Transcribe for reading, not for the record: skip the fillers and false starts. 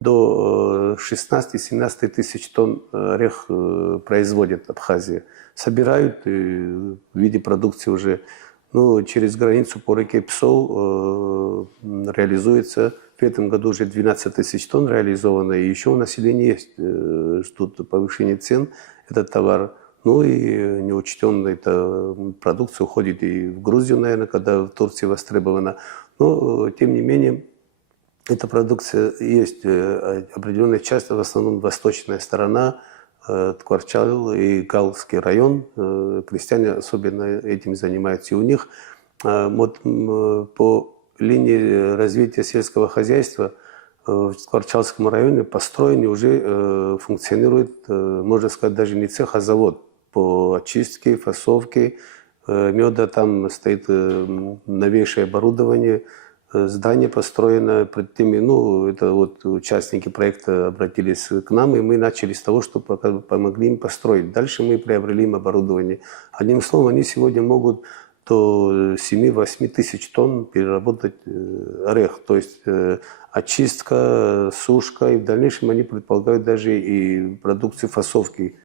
до 16-17 тысяч тонн орех производит Абхазия. Собирают в виде продукции уже. Ну, через границу по реке Псоу реализуется. В этом году уже 12 тысяч тонн реализовано. И еще у населения есть, ждут повышения цен. Этот товар. Ну и неучтенная эта продукция уходит и в Грузию, наверное, когда в Турции востребована. Но, тем не менее, эта продукция есть определенная часть, в основном восточная сторона, Ткварчал и Галский район. Крестьяне особенно этим занимаются. И у них вот, по линии развития сельского хозяйства в Ткварчалском районе построен уже функционирует, можно сказать, даже не цех, а завод по очистке, фасовке меда. Там стоит новейшее оборудование. Здание построено пред теми, ну, это вот участники проекта обратились к нам, и мы начали с того, что помогли им построить. Дальше мы приобрели им оборудование. Одним словом, они сегодня могут до 7-8 тысяч тонн переработать орех. То есть очистка, сушка, и в дальнейшем они предполагают даже и продукцию фасовки.